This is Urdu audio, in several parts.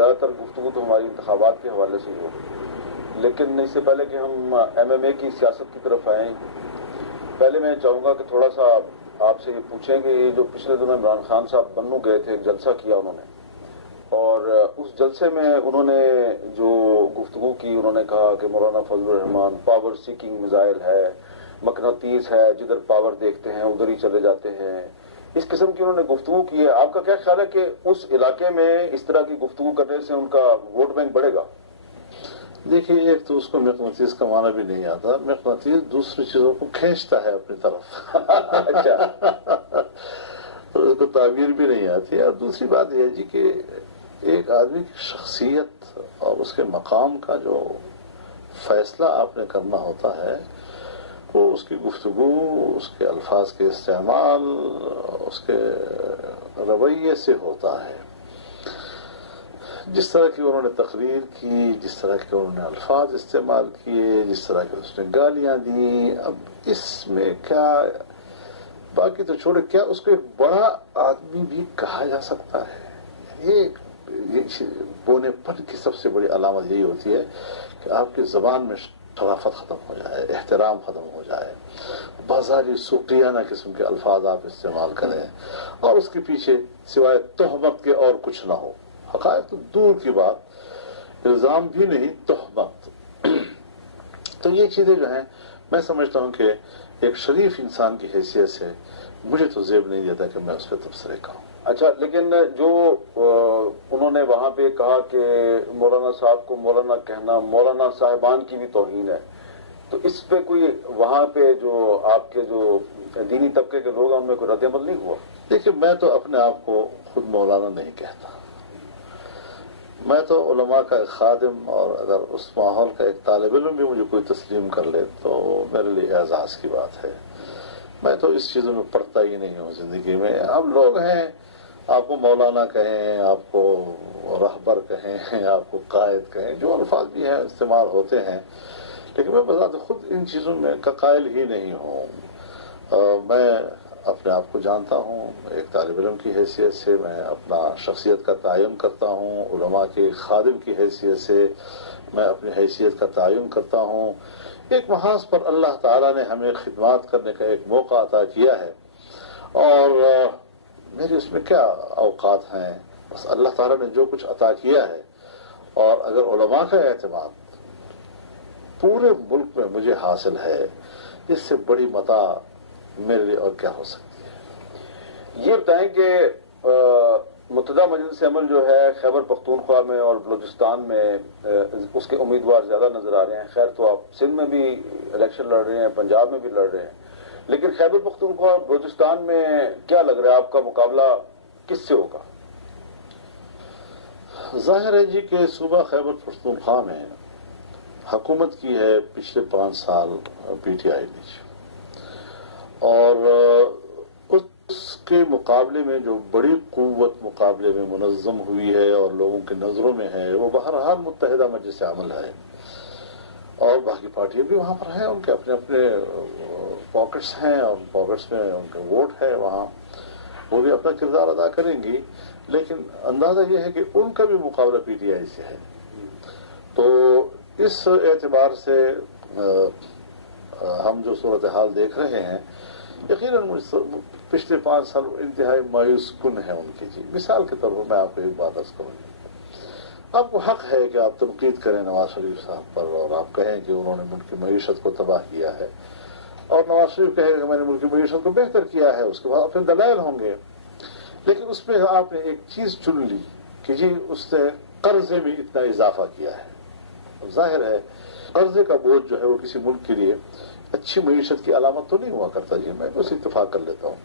زیادہ تر گفتگو تو ہماری انتخابات کے حوالے سے ہو، لیکن اس سے پہلے کہ ہم MMA کی سیاست کی طرف آئیں، پہلے میں چاہوں گا کہ تھوڑا سا آپ سے یہ پوچھیں کہ یہ جو پچھلے دنوں عمران خان صاحب بنو گئے تھے، ایک جلسہ کیا انہوں نے، اور اس جلسے میں انہوں نے جو گفتگو کی، انہوں نے کہا کہ مولانا فضل الرحمان پاور سیکنگ میزائل ہے، مقناطیس ہے، جدھر پاور دیکھتے ہیں ادھر ہی چلے جاتے ہیں، اس قسم کی انہوں نے گفتگو کی ہے۔ آپ کا کیا خیال ہے کہ اس علاقے میں اس طرح کی گفتگو کرنے سے ان کا ووٹ بینک بڑھے گا؟ دیکھیے، ایک تو اس کو مقناطیس کا معنی بھی نہیں آتا، مقناطیس دوسری چیزوں کو کھینچتا ہے اپنی طرف اچھا، اس کو تعبیر بھی نہیں آتی۔ اور دوسری بات یہ ہے جی کہ ایک آدمی کی شخصیت اور اس کے مقام کا جو فیصلہ آپ نے کرنا ہوتا ہے وہ اس کی گفتگو، اس کے الفاظ کے استعمال، اس کے رویے سے ہوتا ہے۔ جس طرح کی انہوں نے تقریر کی، جس طرح کے انہوں نے الفاظ استعمال کیے، جس طرح کی اس نے گالیاں دی، اب اس میں کیا، باقی تو چھوڑے، کیا اس کو ایک بڑا آدمی بھی کہا جا سکتا ہے؟ یہ بونے پن کی سب سے بڑی علامت یہی ہوتی ہے کہ آپ کی زبان میں شرافت ختم ہو جائے، احترام ختم ہو جائے، بازاری سوقیانہ قسم کے الفاظ آپ استعمال کریں اور اس کے پیچھے سوائے تہمت کے اور کچھ نہ ہو۔ حقائق تو دور کی بات، الزام بھی نہیں، تہمت۔ تو یہ چیزیں جو ہیں، میں سمجھتا ہوں کہ ایک شریف انسان کی حیثیت سے مجھے تو زیب نہیں دیتا کہ میں اس پہ تبصرے کروں۔ اچھا، لیکن جو انہوں نے وہاں پہ کہا کہ مولانا صاحب کو مولانا کہنا مولانا صاحبان کی بھی توہین ہے، تو اس پہ کوئی وہاں پہ جو آپ کے جو دینی طبقے کے لوگ ہیں ان میں کوئی رد عمل نہیں ہوا؟ دیکھیے، میں تو اپنے آپ کو خود مولانا نہیں کہتا، میں تو علماء کا ایک خادم، اور اگر اس ماحول کا ایک طالب علم بھی مجھے کوئی تسلیم کر لے تو میرے لیے اعزاز کی بات ہے۔ میں تو اس چیزوں میں پڑھتا ہی نہیں ہوں زندگی میں۔ اب لوگ ہیں، آپ کو مولانا کہیں، آپ کو رہبر کہیں، آپ کو قائد کہیں، جو الفاظ بھی ہیں استعمال ہوتے ہیں، لیکن میں بذات خود ان چیزوں میں کا قائل ہی نہیں ہوں۔ میں اپنے آپ کو جانتا ہوں، ایک طالب علم کی حیثیت سے میں اپنا شخصیت کا تعین کرتا ہوں، علماء کے خادم کی حیثیت سے میں اپنی حیثیت کا تعین کرتا ہوں۔ ایک محاذ پر اللہ تعالیٰ نے ہمیں خدمات کرنے کا ایک موقع عطا کیا ہے، اور میری اس میں کیا اوقات ہیں، بس اللہ تعالیٰ نے جو کچھ عطا کیا ہے، اور اگر علماء کا اعتماد پورے ملک میں مجھے حاصل ہے، اس سے بڑی متاع میرے لیے اور کیا ہو سکتی ہے؟ یہ بتائیں کہ متحدہ مجلس عمل جو ہے خیبر پختونخوا میں اور بلوچستان میں اس کے امیدوار زیادہ نظر آ رہے ہیں۔ خیر تو آپ سندھ میں بھی الیکشن لڑ رہے ہیں، پنجاب میں بھی لڑ رہے ہیں، لیکن خیبر پختونخوا اور بلوچستان میں کیا لگ رہا ہے آپ کا مقابلہ کس سے ہوگا؟ ظاہر ہے جی کہ صوبہ خیبر پختونخوا میں حکومت کی ہے پچھلے 5 سال PTI نے، اور اس کے مقابلے میں جو بڑی قوت مقابلے میں منظم ہوئی ہے اور لوگوں کی نظروں میں ہے، وہ بہرحال متحدہ مجلس عمل ہے، اور باقی پارٹیاں بھی وہاں پر ہیں، ان کے اپنے اپنے پاکٹس ہیں، اور پاکٹس میں ان کے ووٹ ہے، وہاں وہ بھی اپنا کردار ادا کریں گی، لیکن اندازہ یہ ہے کہ ان کا بھی مقابلہ PTI سے ہے۔ تو اس اعتبار سے ہم جو صورتحال دیکھ رہے ہیں، یقیناً پچھلے 5 سال انتہائی مایوس کن ہیں ان کی جی۔ مثال کے طور پر میں آپ کو ایک بات عرض کروں گی، آپ کو حق ہے کہ آپ تنقید کریں نواز شریف صاحب پر، اور آپ کہیں کہ انہوں نے ملک کی معیشت کو تباہ کیا ہے، اور نواز شریف کہے کہ میں نے ملک کی معیشت کو بہتر کیا ہے، اس کے بعد اپنے دلائل ہوں گے، لیکن اس میں آپ نے ایک چیز چن لی کہ جی اس نے قرضے میں اتنا اضافہ کیا ہے۔ ظاہر ہے قرضے کا بوجھ جو ہے وہ کسی ملک کے لیے اچھی معیشت کی علامت تو نہیں ہوا کرتا جی، میں اس اتفاق کر لیتا ہوں،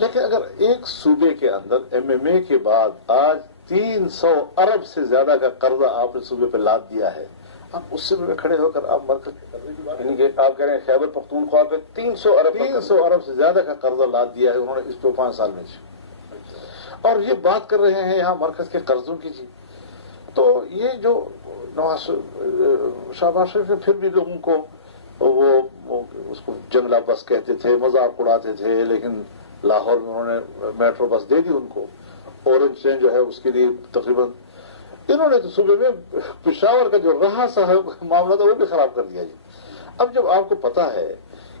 لیکن اگر ایک صوبے کے اندر MMA کے بعد آج 300 ارب سے زیادہ کا قرضہ آپ نے صوبے پہ لاد دیا ہے، اب اس سے کھڑے ہو کر آپ مرکز کے قرضے کی بات، یعنی کہ آپ کہہ رہے ہیں خیبر پختونخوا پہ 300 ارب سے زیادہ کا قرضہ لاد دیا ہے انہوں نے اس 5 سال میں، اور یہ بات کر رہے ہیں یہاں مرکز کے قرضوں کی جی۔ تو یہ جو نواز شہباز شریف نے پھر بھی لوگوں کو وہ اس کو جنگلہ بس کہتے تھے، مذاق اڑاتے تھے، لیکن لاہور میں انہوں نے میٹرو بس دے دی ان کو، اورنج چین جو ہے اس کے لیے تقریباً انہوں نے تو صوبے میں پشاور کا جو رہا صاحب معاملہ تھا وہ بھی خراب کر دیا جی. اب جب آپ کو پتا ہے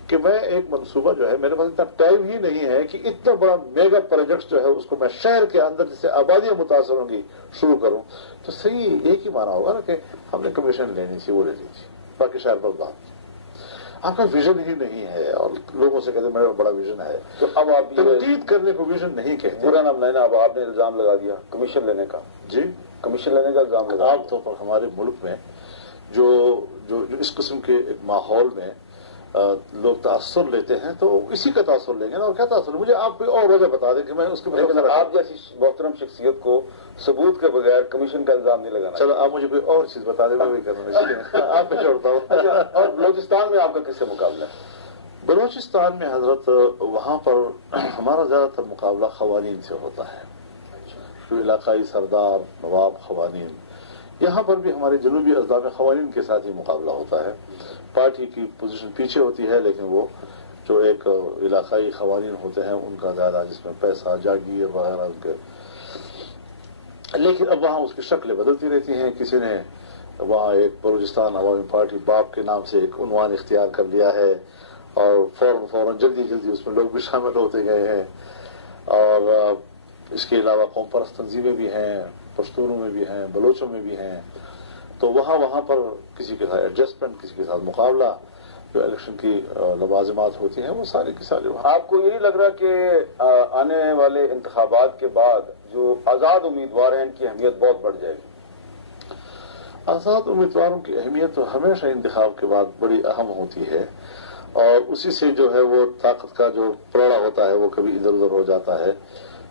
کہ میں ایک منصوبہ جو ہے میرے پاس اتنا ٹائم ہی نہیں ہے کہ اتنا بڑا میگا پروجیکٹ جو ہے اس کو میں شہر کے اندر جس سے آبادیاں متاثر ہوں گی شروع کروں تو صحیح ایک ہی مانا ہوگا نا کہ ہم نے کمیشن لینی تھی وہ لے لی تھی باقی شہر پر بات. آپ کا ویژن ہی نہیں ہے اور لوگوں سے کہتے ہیں میرا بڑا ویژن ہے تو اب آپ تنقید کرنے کو ویژن نہیں کہتے. برا نام لینا. اب آپ نے الزام لگا دیا کمیشن لینے کا. جی کمیشن لینے کا الزام لگا. عام طور پر ہمارے ملک میں جو اس قسم کے ایک ماحول میں لوگ تاثر لیتے ہیں تو اسی کا تاثر لیں گے نا. اور کیا تاثر ہے مجھے آپ کوئی اور وجہ بتا دیں کہ میں اس کے آپ جیسی محترم شخصیت کو ثبوت کے بغیر کمیشن کا الزام نہیں لگانا. چلو آپ مجھے کوئی اور چیز بتا دیں میں وہی کروں. آپ میں چھوڑتا ہوں. اور بلوچستان میں آپ کا کس سے مقابلہ ہے؟ بلوچستان میں حضرت وہاں پر ہمارا زیادہ تر مقابلہ خواتین سے ہوتا ہے. جو علاقائی سردار نواب خواتین. یہاں پر بھی ہمارے جنوبی اضلاع میں خواتین کے ساتھ ہی مقابلہ ہوتا ہے. پارٹی کی پوزیشن پیچھے ہوتی ہے لیکن وہ جو ایک علاقائی خواتین ہوتے ہیں ان کا زیادہ جس میں پیسہ جاگیر وغیرہ ان کے. لیکن اب وہاں اس کی شکلیں بدلتی رہتی ہیں. کسی نے وہاں ایک بلوچستان عوامی پارٹی باپ کے نام سے ایک عنوان اختیار کر لیا ہے اور فوراً جلدی اس میں لوگ بھی شامل ہوتے گئے ہیں. اور اس کے علاوہ قوم پرست تنظیمیں بھی ہیں, پشتونوں میں بھی ہیں, بلوچوں میں بھی ہیں. تو وہاں پر کسی کے ساتھ ایڈجسٹمنٹ, کسی کے ساتھ مقابلہ, جو الیکشن کی لوازمات ہوتی ہیں وہ سارے کی سارے. آپ کو یہ نہیں لگ رہا کہ آنے والے انتخابات کے بعد جو آزاد امیدوار ہیں ان کی اہمیت بہت بڑھ جائے گی؟ آزاد امیدواروں کی اہمیت تو ہمیشہ انتخاب کے بعد بڑی اہم ہوتی ہے اور اسی سے جو ہے وہ طاقت کا جو پروڑا ہوتا ہے وہ کبھی ادھر ادھر ہو جاتا ہے.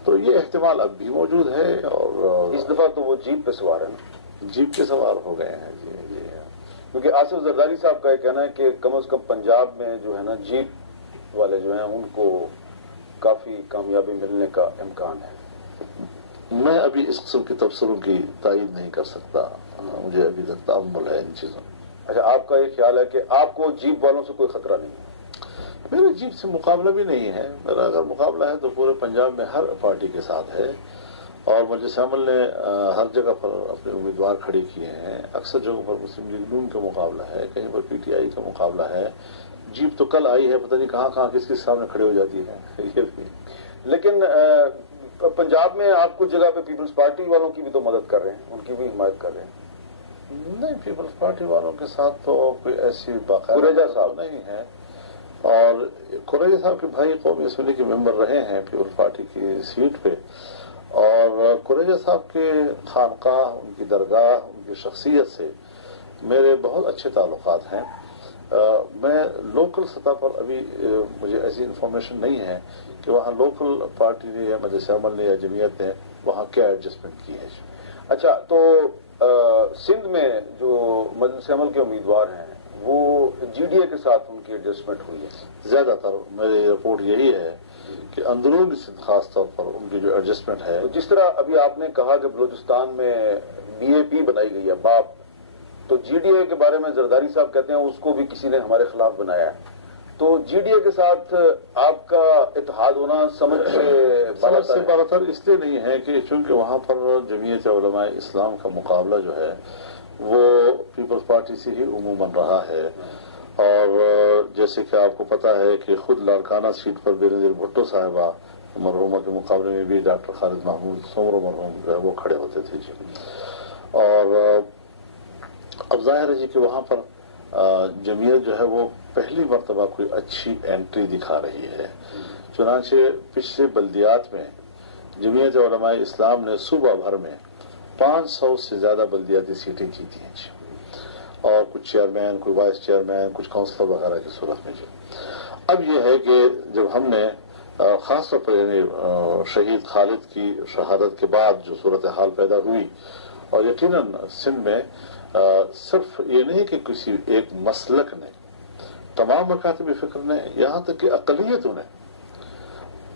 تو یہ احتمال اب بھی موجود ہے. اور اس دفعہ تو وہ جیپ پہ سوار ہے نا. جیپ کے سوار ہو گئے ہیں. جی کیونکہ آصف زرداری صاحب کا یہ کہنا ہے کہ کم از کم پنجاب میں جو ہے نا جیپ والے جو ہیں ان کو کافی کامیابی ملنے کا امکان ہے. میں ابھی اس قسم کے تبصروں کی تائید نہیں کر سکتا. مجھے ابھی تک تعمل ہے ان چیزوں. اچھا, آپ کا یہ خیال ہے کہ آپ کو جیپ والوں سے کوئی خطرہ نہیں ہے؟ میرے جیپ سے مقابلہ بھی نہیں ہے. میرا اگر مقابلہ ہے تو پورے پنجاب میں ہر پارٹی کے ساتھ ہے اور مجلس عمل نے ہر جگہ پر اپنے امیدوار کھڑے کیے ہیں. اکثر جگہوں پر مسلم لیگ نون کا مقابلہ ہے, کہیں پر پی ٹی آئی کا مقابلہ ہے. جیپ تو کل آئی ہے, پتہ نہیں کہاں کس سامنے کھڑے ہو جاتی ہے. لیکن پنجاب میں آپ کچھ جگہ پہ پیپلز پارٹی والوں کی بھی تو مدد کر رہے ہیں, ان کی بھی حمایت کر رہے ہیں. نہیں, پیپلز پارٹی والوں کے ساتھ تو کوئی ایسی باقاعدہ قریجہ صاحب نہیں ہے. اور قریجہ صاحب کے بھائی قومی اسمبلی کے ممبر رہے ہیں پیپلز پارٹی کی سیٹ پہ. اور قریجہ صاحب کے خانقاہ, ان کی درگاہ, ان کی شخصیت سے میرے بہت اچھے تعلقات ہیں. میں لوکل سطح پر ابھی مجھے ایسی انفارمیشن نہیں ہے کہ وہاں لوکل پارٹی نے یا مجلس عمل نے یا جمعیت نے وہاں کیا ایڈجسٹمنٹ کی ہے. اچھا, تو سندھ میں جو مجلس عمل کے امیدوار ہیں وہ جی ڈی اے کے ساتھ ان کی ایڈجسٹمنٹ ہوئی ہے؟ زیادہ تر میری رپورٹ یہی ہے کہ اندرونی سندھ خاص طور پر ان کی جو ایڈجسٹمنٹ ہے. تو جس طرح ابھی آپ نے کہا کہ بلوچستان میں بی اے پی بنائی گئی ہے باپ, تو جی ڈی اے کے بارے میں زرداری صاحب کہتے ہیں اس کو بھی کسی نے ہمارے خلاف بنایا ہے. تو جی ڈی اے کے ساتھ آپ کا اتحاد ہونا سمجھ سے بالاتر اس لیے نہیں ہے کہ چونکہ وہاں پر جمعیت علماء اسلام کا مقابلہ جو ہے وہ پیپلز پارٹی سے ہی عموماً رہا ہے. اور جیسے کہ آپ کو پتا ہے کہ خود لاڑکانہ سیٹ پر بینظیر بھٹو صاحبہ مرحومہ کے مقابلے میں بھی ڈاکٹر خالد محمود سومرو مرحوم جو ہے وہ کھڑے ہوتے تھے. جی, اور اب ظاہر ہے جی کہ وہاں پر جمعیت جو ہے وہ پہلی مرتبہ کوئی اچھی انٹری دکھا رہی ہے. چنانچہ پچھلے بلدیات میں جمعیت علماء اسلام نے صوبہ بھر میں 500 سے زیادہ بلدیاتی سیٹیں جیتی ہیں جی, اور کچھ چیئرمین, کوئی وائس چیئرمین, کچھ کونسلر وغیرہ کی صورت میں. جی, اب یہ ہے کہ جب ہم نے خاص طور پر یعنی شہید خالد کی شہادت کے بعد جو صورتحال پیدا ہوئی, اور یقیناً سندھ میں صرف یہ نہیں کہ کسی ایک مسلک نے, تمام مکاتب فکر نے, یہاں تک کہ اقلیتوں نے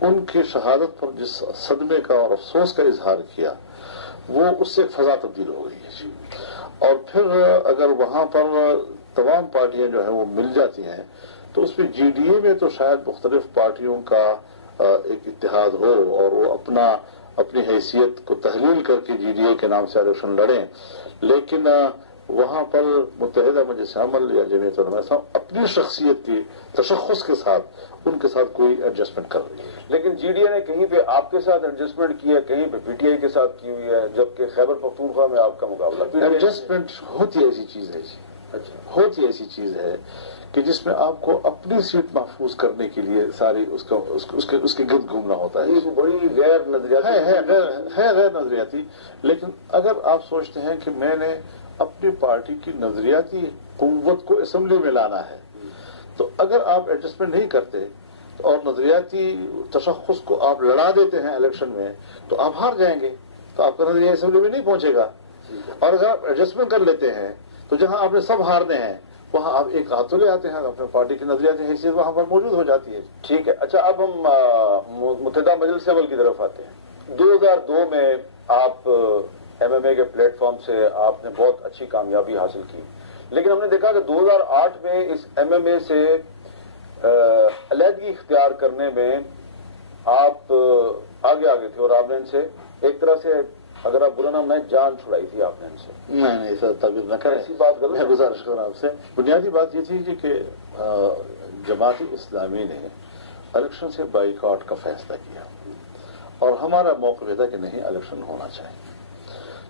ان کی شہادت پر جس صدمے کا اور افسوس کا اظہار کیا وہ اس سے ایک فضا تبدیل ہو گئی ہے. جی, اور پھر اگر وہاں پر تمام پارٹیاں جو ہیں وہ مل جاتی ہیں تو اس میں جی ڈی اے میں تو شاید مختلف پارٹیوں کا ایک اتحاد ہو اور وہ اپنا اپنی حیثیت کو تحلیل کر کے جی ڈی اے کے نام سے الیکشن لڑیں، لیکن وہاں پر متحدہ مجلس عمل یا جمعیت علماء اسلام اپنی شخصیت کی تشخص کے ساتھ ان کے ساتھ کوئی ایڈجسٹمنٹ کر رہی ہے۔ لیکن جی ڈی اے نے کہیں پہ آپ کے ساتھ ایڈجسٹمنٹ کی ہے، کہیں پہ پی ٹی آئی کے ساتھ کی ہوئی ہے، جبکہ خیبر پختونخوا میں آپ کا مقابلہ ایڈجسٹمنٹ ہوتی ایسی چیز ہے جی، اچھا ہوتی ایسی چیز ہے کہ جس میں آپ کو اپنی سیٹ محفوظ کرنے کے لیے ساری اس کے گرد گھومنا ہوتا ہے۔ یہ بڑی غیر نظریاتی ہے غیر نظریاتی، لیکن اگر آپ سوچتے ہیں کہ میں نے اپنی پارٹی کی نظریاتی قوت کو اسمبلی میں لانا ہے، تو اگر آپ ایڈجسٹمنٹ نہیں کرتے اور نظریاتی تشخص کو آپ لڑا دیتے ہیں الیکشن میں تو آپ ہار جائیں گے، تو آپ کا نظریہ اسمبلی میں نہیں پہنچے گا۔ اور اگر آپ ایڈجسٹمنٹ کر لیتے ہیں تو جہاں آپ نے سب ہارنے ہیں وہاں آپ ایک ہاتھ تو لے آتے ہیں، اپنے پارٹی کی نظریاتی حیثیت وہاں پر موجود ہو جاتی ہے۔ ٹھیک ہے، اچھا اب ہم متحدہ مجلس عمل کی طرف آتے ہیں۔ 2002 میں آپ ایم ایم اے کے پلیٹ فارم سے آپ نے بہت اچھی کامیابی حاصل کی، لیکن ہم نے دیکھا کہ 2008 میں اس ایم ایم اے سے علیحدگی اختیار کرنے میں آپ آگے تھے اور آپ نے ان سے ایک طرح سے، اگر آپ برا نہ میں جان چھڑائی تھی آپ نے ان سے۔ نہیں سر، تعبیر نہ کریں، ایسی بات غلط ہے۔ میں گزارش کروں آپ سے۔ بنیادی بات یہ تھی کہ جماعت اسلامی نے الیکشن سے بائیکاٹ کا فیصلہ کیا اور ہمارا موقف یہ تھا کہ نہیں، الیکشن ہونا چاہیے۔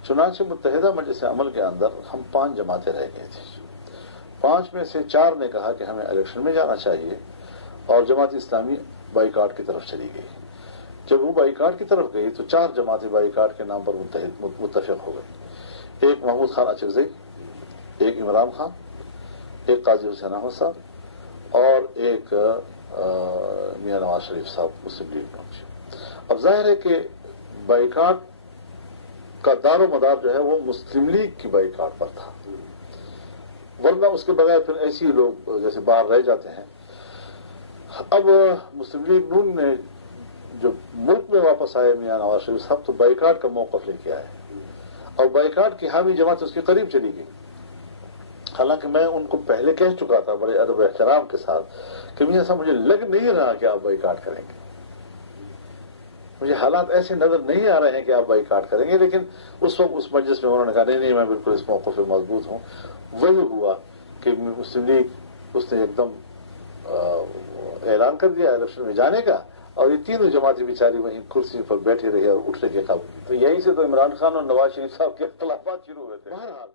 چنانچہ متحدہ مجلس عمل کے اندر ہم 5 جماعتیں رہ گئی تھیں، 5 میں سے 4 نے کہا کہ ہمیں الیکشن میں جانا چاہیے اور جماعت اسلامی بائیکاٹ کی طرف چلی گئی۔ جب وہ بائیکاٹ کی طرف گئی تو 4 جماعتیں بائیکاٹ کے نام پر متفق ہو گئی۔ ایک محمود خان اچکزئی، ایک عمران خان، ایک قاضی حسین احمد صاحب اور ایک میاں نواز شریف صاحب مسلم لیگ پہنچے۔ اب ظاہر ہے کہ بائیکاٹ کا دار و مدار جو ہے وہ مسلم لیگ کی بائیکاٹ پر تھا، ورنہ اس کے بغیر پھر ایسے ہی لوگ جیسے باہر رہ جاتے ہیں۔ اب مسلم لیگ نون نے جو ملک میں واپس آئے میاں نواز شریف صاحب تو بائیکاٹ کا موقف لے کے آئے اور بائیکاٹ کی حامی جماعت اس کے قریب چلی گئی۔ حالانکہ میں ان کو پہلے کہہ چکا تھا بڑے ادب و احترام کے ساتھ کہ میاں صاحب مجھے لگ نہیں رہا کہ آپ بائیکاٹ کریں گے، مجھے حالات ایسے نظر نہیں آ رہے ہیں کہ آپ بائیکاٹ کریں گے، لیکن اس وقت اس مجلس میں انہوں نے کہا نہیں میں بالکل اس موقع پہ مضبوط ہوں۔ وہی ہوا کہ مسلم لیگ اس نے ایک دم اعلان کر دیا الیکشن میں جانے کا، اور یہ تینوں جماعتیں بیچاری وہیں کرسی پر بیٹھی رہی اور اٹھنے کے قابل۔ تو یہیں سے تو عمران خان اور نواز شریف صاحب کے اختلافات شروع ہوئے تھے۔ بہرحال